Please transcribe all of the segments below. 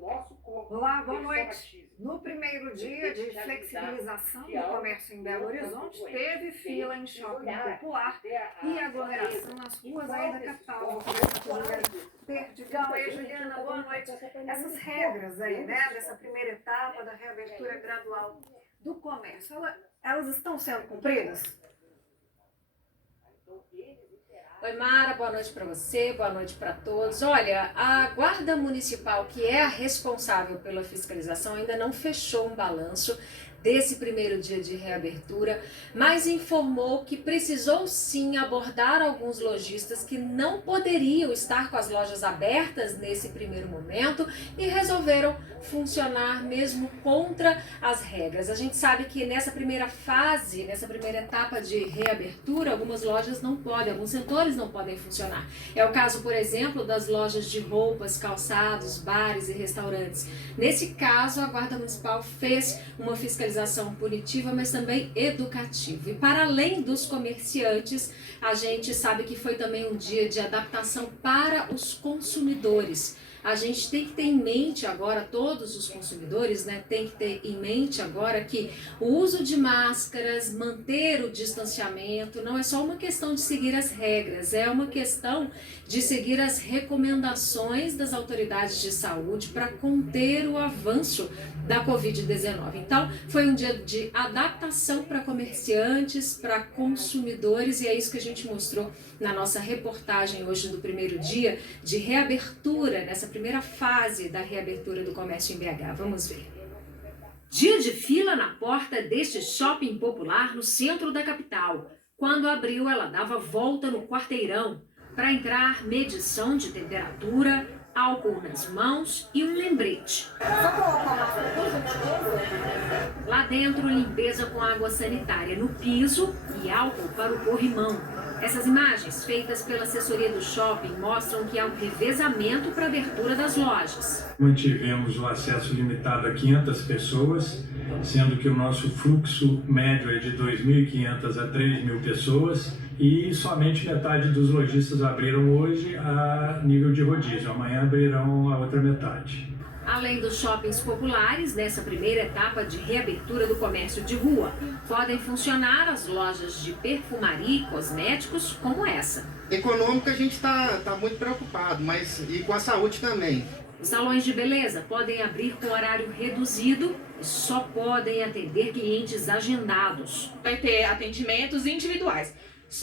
Olá, boa noite. No primeiro dia de flexibilização do comércio em Belo Horizonte, teve fila em shopping popular e aglomeração nas ruas aí da capital. Vou começar com a Juliana Perdigão. Ei, Juliana, boa noite. Essas regras aí, né, dessa primeira etapa da reabertura gradual do comércio, elas estão sendo cumpridas? Oi, Mara, boa noite para você, boa noite para todos. Olha, a Guarda Municipal, que é a responsável pela fiscalização, ainda não fechou um balanço desse primeiro dia de reabertura, mas informou que precisou sim abordar alguns lojistas que não poderiam estar com as lojas abertas nesse primeiro momento e resolveram funcionar mesmo contra as regras. A gente sabe que nessa primeira fase, nessa primeira etapa de reabertura, algumas lojas não podem, alguns setores não podem funcionar. É o caso, por exemplo, das lojas de roupas, calçados, bares e restaurantes. Nesse caso, a Guarda Municipal fez uma fiscalização punitiva, mas também educativa. E para além dos comerciantes, a gente sabe que foi também um dia de adaptação para os consumidores. A gente tem que ter em mente agora, todos os consumidores, né, tem que ter em mente agora que o uso de máscaras, manter o distanciamento, não é só uma questão de seguir as regras, é uma questão de seguir as recomendações das autoridades de saúde para conter o avanço da Covid-19. Então, foi um dia de adaptação para comerciantes, para consumidores, e é isso que a gente mostrou na nossa reportagem hoje do primeiro dia de reabertura, nessa primeira fase da reabertura do comércio em BH. Vamos ver. Dia de fila na porta deste shopping popular no centro da capital. Quando abriu, ela dava volta no quarteirão. Para entrar, medição de temperatura, álcool nas mãos e um lembrete. Lá dentro, limpeza com água sanitária no piso e álcool para o corrimão. Essas imagens, feitas pela assessoria do shopping, mostram que há um revezamento para a abertura das lojas. Mantivemos o acesso limitado a 500 pessoas, sendo que o nosso fluxo médio é de 2.500 a 3.000 pessoas e somente metade dos lojistas abriram hoje a nível de rodízio. Amanhã abrirão a outra metade. Além dos shoppings populares, nessa primeira etapa de reabertura do comércio de rua, podem funcionar as lojas de perfumaria e cosméticos como essa. Econômica a gente está muito preocupado, mas e com a saúde também. Os salões de beleza podem abrir com horário reduzido e só podem atender clientes agendados. Vai ter atendimentos individuais.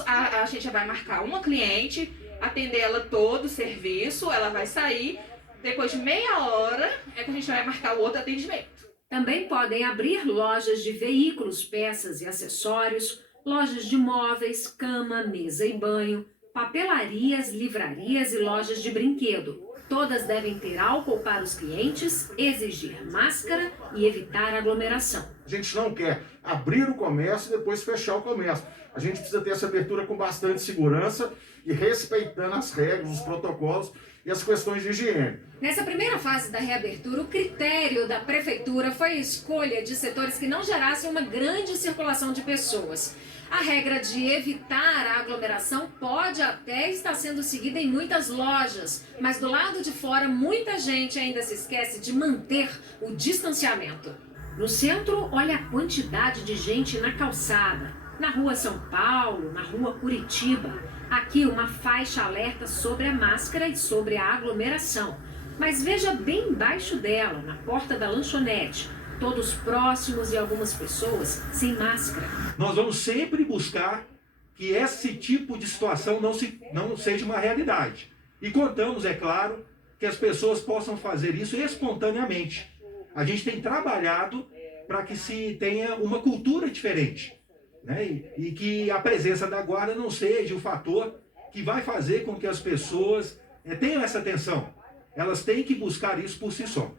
A gente vai marcar uma cliente, atender ela todo o serviço, ela vai sair. Depois de meia hora é que a gente vai marcar o outro atendimento. Também podem abrir lojas de veículos, peças e acessórios, lojas de móveis, cama, mesa e banho, papelarias, livrarias e lojas de brinquedo. Todas devem ter álcool para os clientes, exigir máscara e evitar aglomeração. A gente não quer abrir o comércio e depois fechar o comércio. A gente precisa ter essa abertura com bastante segurança e respeitando as regras, os protocolos e as questões de higiene. Nessa primeira fase da reabertura, o critério da prefeitura foi a escolha de setores que não gerassem uma grande circulação de pessoas. A regra de evitar a aglomeração pode até estar sendo seguida em muitas lojas, mas do lado de fora muita gente ainda se esquece de manter o distanciamento. No centro, olha a quantidade de gente na calçada. Na rua São Paulo, na rua Curitiba. Aqui uma faixa alerta sobre a máscara e sobre a aglomeração. Mas veja bem embaixo dela, na porta da lanchonete, todos próximos e algumas pessoas sem máscara. Nós vamos sempre buscar que esse tipo de situação não seja uma realidade. E contamos, é claro, que as pessoas possam fazer isso espontaneamente. A gente tem trabalhado para que se tenha uma cultura diferente, né? E que a presença da guarda não seja o fator que vai fazer com que as pessoas tenham essa atenção. Elas têm que buscar isso por si só.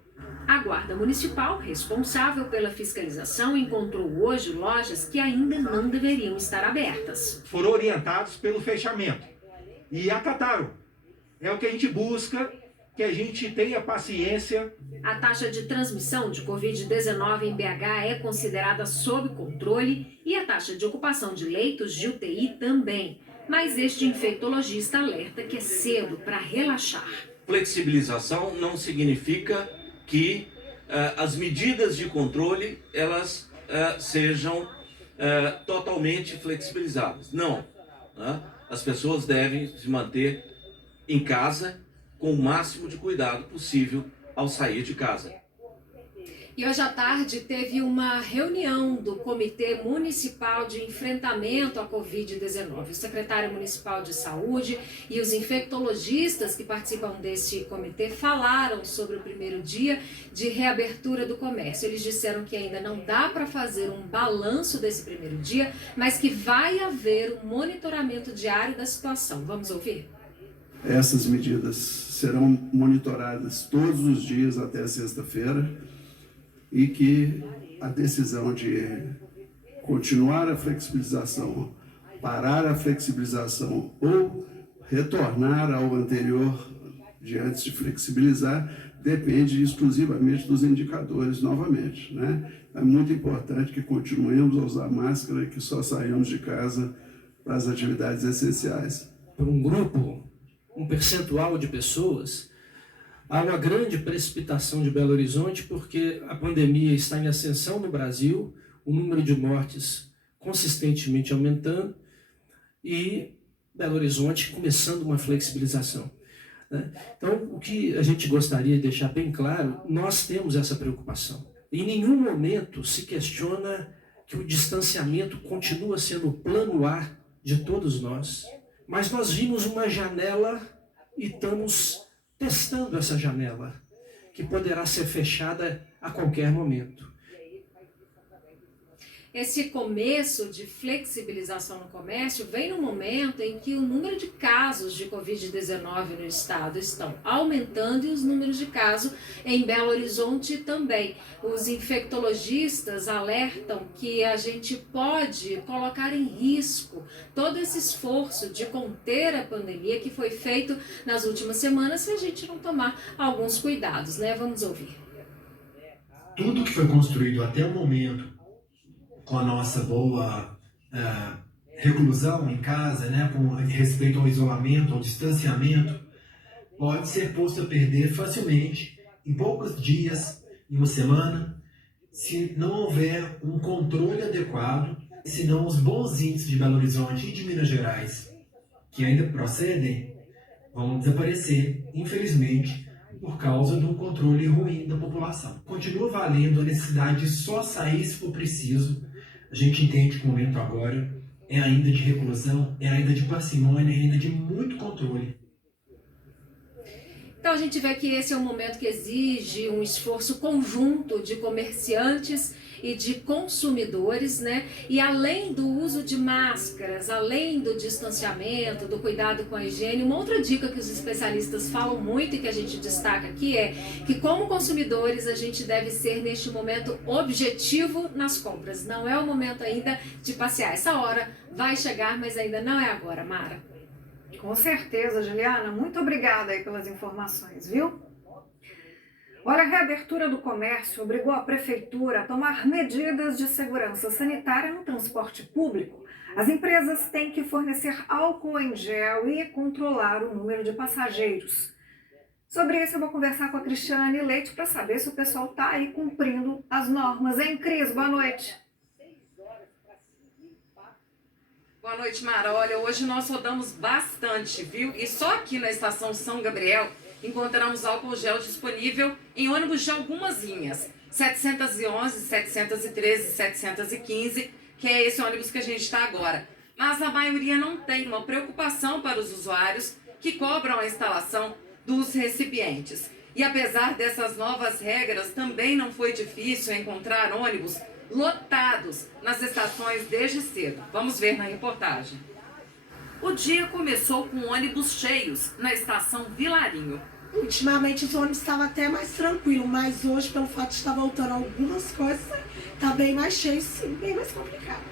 A Guarda Municipal, responsável pela fiscalização, encontrou hoje lojas que ainda não deveriam estar abertas. Foram orientados pelo fechamento e acataram. É o que a gente busca, que a gente tenha paciência. A taxa de transmissão de Covid-19 em BH é considerada sob controle e a taxa de ocupação de leitos de UTI também. Mas este infectologista alerta que é cedo para relaxar. Flexibilização não significa que as medidas de controle elas sejam totalmente flexibilizadas. Não. Né? As pessoas devem se manter em casa com o máximo de cuidado possível ao sair de casa. E hoje à tarde teve uma reunião do Comitê Municipal de Enfrentamento à Covid-19. O secretário municipal de saúde e os infectologistas que participam deste comitê falaram sobre o primeiro dia de reabertura do comércio. Eles disseram que ainda não dá para fazer um balanço desse primeiro dia, mas que vai haver um monitoramento diário da situação. Vamos ouvir? Essas medidas serão monitoradas todos os dias até sexta-feira, e que a decisão de continuar a flexibilização, parar a flexibilização ou retornar ao anterior de antes de flexibilizar depende exclusivamente dos indicadores novamente, né? É muito importante que continuemos a usar máscara e que só saímos de casa para as atividades essenciais. Para um grupo, um percentual de pessoas, há uma grande precipitação de Belo Horizonte porque a pandemia está em ascensão no Brasil, o número de mortes consistentemente aumentando e Belo Horizonte começando uma flexibilização. Então, o que a gente gostaria de deixar bem claro, nós temos essa preocupação. Em nenhum momento se questiona que o distanciamento continua sendo o plano A de todos nós, mas nós vimos uma janela e estamos testando essa janela, que poderá ser fechada a qualquer momento. Esse começo de flexibilização no comércio vem no momento em que o número de casos de Covid-19 no estado estão aumentando e os números de casos em Belo Horizonte também. Os infectologistas alertam que a gente pode colocar em risco todo esse esforço de conter a pandemia que foi feito nas últimas semanas se a gente não tomar alguns cuidados, né? Vamos ouvir. Tudo que foi construído até o momento com a nossa boa reclusão em casa, né, com respeito ao isolamento, ao distanciamento, pode ser posto a perder facilmente em poucos dias, em uma semana, se não houver um controle adequado, senão os bons índices de Belo Horizonte e de Minas Gerais, que ainda procedem, vão desaparecer, infelizmente, por causa do controle ruim da população. Continua valendo a necessidade de só sair se for preciso. A gente entende que o momento agora é ainda de reclusão, é ainda de parcimônia, é ainda de muito controle. Então a gente vê que esse é um momento que exige um esforço conjunto de comerciantes e de consumidores, né? E além do uso de máscaras, além do distanciamento, do cuidado com a higiene, uma outra dica que os especialistas falam muito e que a gente destaca aqui é que como consumidores a gente deve ser neste momento objetivo nas compras. Não é o momento ainda de passear. Essa hora vai chegar, mas ainda não é agora, Mara. Com certeza, Juliana. Muito obrigada aí pelas informações, viu? Olha, a reabertura do comércio obrigou a prefeitura a tomar medidas de segurança sanitária no transporte público. As empresas têm que fornecer álcool em gel e controlar o número de passageiros. Sobre isso eu vou conversar com a Cristiane Leite para saber se o pessoal está aí cumprindo as normas. Hein, Cris? Boa noite. Boa noite, Mara. Olha, hoje nós rodamos bastante, viu? E só aqui na estação São Gabriel encontramos álcool gel disponível em ônibus de algumas linhas. 711, 713, 715, que é esse ônibus que a gente está agora. Mas a maioria não tem uma preocupação para os usuários que cobram a instalação dos recipientes. E apesar dessas novas regras, também não foi difícil encontrar ônibus lotados nas estações desde cedo. Vamos ver na reportagem. O dia começou com ônibus cheios na estação Vilarinho. Ultimamente os ônibus estavam até mais tranquilos, mas hoje, pelo fato de estar voltando algumas coisas, está bem mais cheio, sim, bem mais complicado.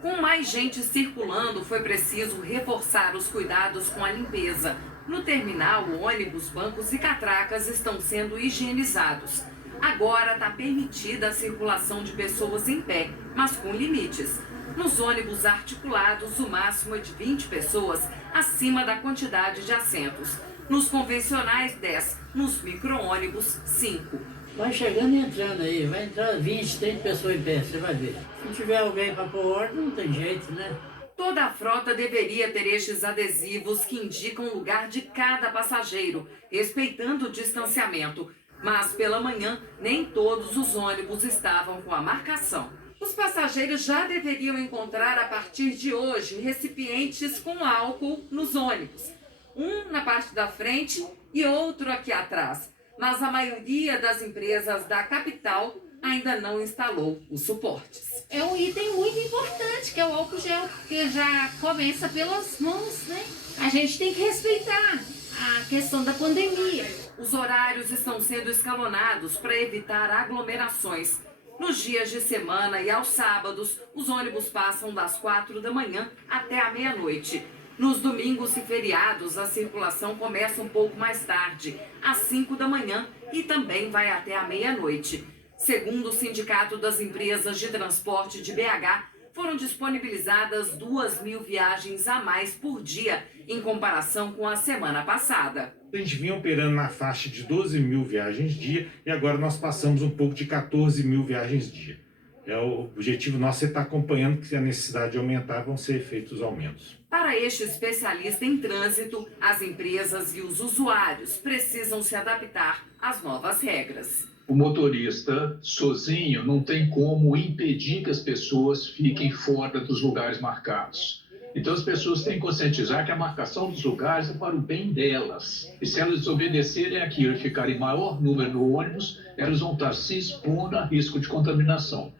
Com mais gente circulando, foi preciso reforçar os cuidados com a limpeza. No terminal, o ônibus, bancos e catracas estão sendo higienizados. Agora está permitida a circulação de pessoas em pé, mas com limites. Nos ônibus articulados, o máximo é de 20 pessoas, acima da quantidade de assentos. Nos convencionais, 10. Nos micro-ônibus, 5. Vai chegando e entrando aí, vai entrar 20, 30 pessoas em pé, você vai ver. Se não tiver alguém para pôr ordem, não tem jeito, né? Toda a frota deveria ter estes adesivos que indicam o lugar de cada passageiro, respeitando o distanciamento. Mas pela manhã, nem todos os ônibus estavam com a marcação. Os passageiros já deveriam encontrar a partir de hoje recipientes com álcool nos ônibus. Um na parte da frente e outro aqui atrás. Mas a maioria das empresas da capital ainda não instalou os suportes. É um item muito importante, que é o álcool gel, porque já começa pelas mãos, né? A gente tem que respeitar a questão da pandemia. Os horários estão sendo escalonados para evitar aglomerações. Nos dias de semana e aos sábados, os ônibus passam das 4 da manhã até a meia-noite. Nos domingos e feriados, a circulação começa um pouco mais tarde, às 5 da manhã, e também vai até a meia-noite. Segundo o Sindicato das Empresas de Transporte de BH, foram disponibilizadas 2.000 viagens a mais por dia, em comparação com a semana passada. A gente vinha operando na faixa de 12.000 viagens dia e agora nós passamos um pouco de 14.000 viagens dia. O objetivo nosso é estar acompanhando que se a necessidade aumentar, vão ser feitos os aumentos. Para este especialista em trânsito, as empresas e os usuários precisam se adaptar às novas regras. O motorista sozinho não tem como impedir que as pessoas fiquem fora dos lugares marcados. Então as pessoas têm que conscientizar que a marcação dos lugares é para o bem delas. E se elas desobedecerem aquilo e ficarem maior número no ônibus, elas vão estar se expondo a risco de contaminação.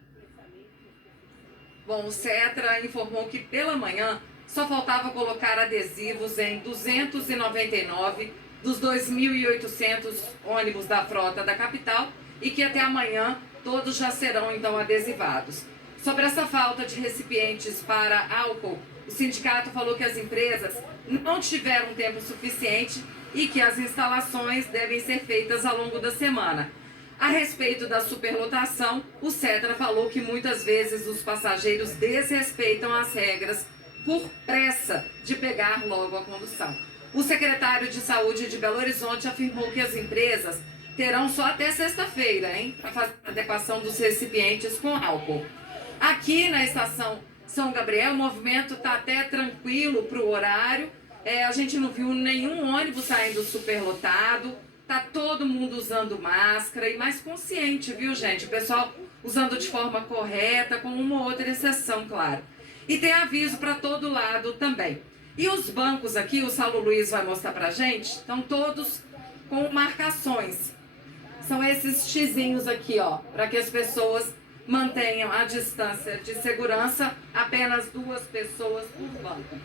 Bom, o Cetra informou que pela manhã só faltava colocar adesivos em 299 dos 2.800 ônibus da frota da capital e que até amanhã todos já serão então adesivados. Sobre essa falta de recipientes para álcool, o sindicato falou que as empresas não tiveram tempo suficiente e que as instalações devem ser feitas ao longo da semana. A respeito da superlotação, o Cetra falou que muitas vezes os passageiros desrespeitam as regras por pressa de pegar logo a condução. O secretário de Saúde de Belo Horizonte afirmou que as empresas terão só até sexta-feira, para fazer a adequação dos recipientes com álcool. Aqui na estação São Gabriel, o movimento está até tranquilo para o horário. A gente não viu nenhum ônibus saindo superlotado. Tá todo mundo usando máscara e mais consciente, viu, gente? O pessoal usando de forma correta, com uma ou outra exceção, claro. E tem aviso para todo lado também. E os bancos aqui, o Saulo Luiz vai mostrar pra gente, estão todos com marcações. São esses xizinhos aqui, ó, para que as pessoas mantenham a distância de segurança, apenas 2 pessoas por banco.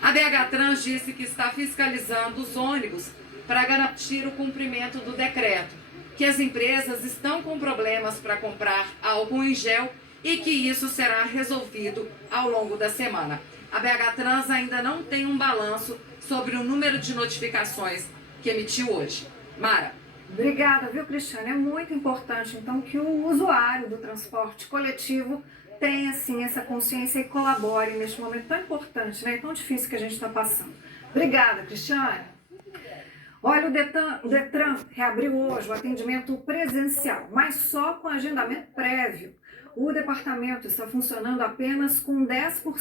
A BH Trans disse que está fiscalizando os ônibus para garantir o cumprimento do decreto, que as empresas estão com problemas para comprar álcool em gel e que isso será resolvido ao longo da semana. A BH Trans ainda não tem um balanço sobre o número de notificações que emitiu hoje. Mara. Obrigada, viu, Cristiane? É muito importante, então, que o usuário do transporte coletivo tenha, assim, essa consciência e colabore neste momento tão importante, né? Tão difícil que a gente está passando. Obrigada, Cristiane. Olha, o Detran reabriu hoje o atendimento presencial, mas só com agendamento prévio. O departamento está funcionando apenas com 10%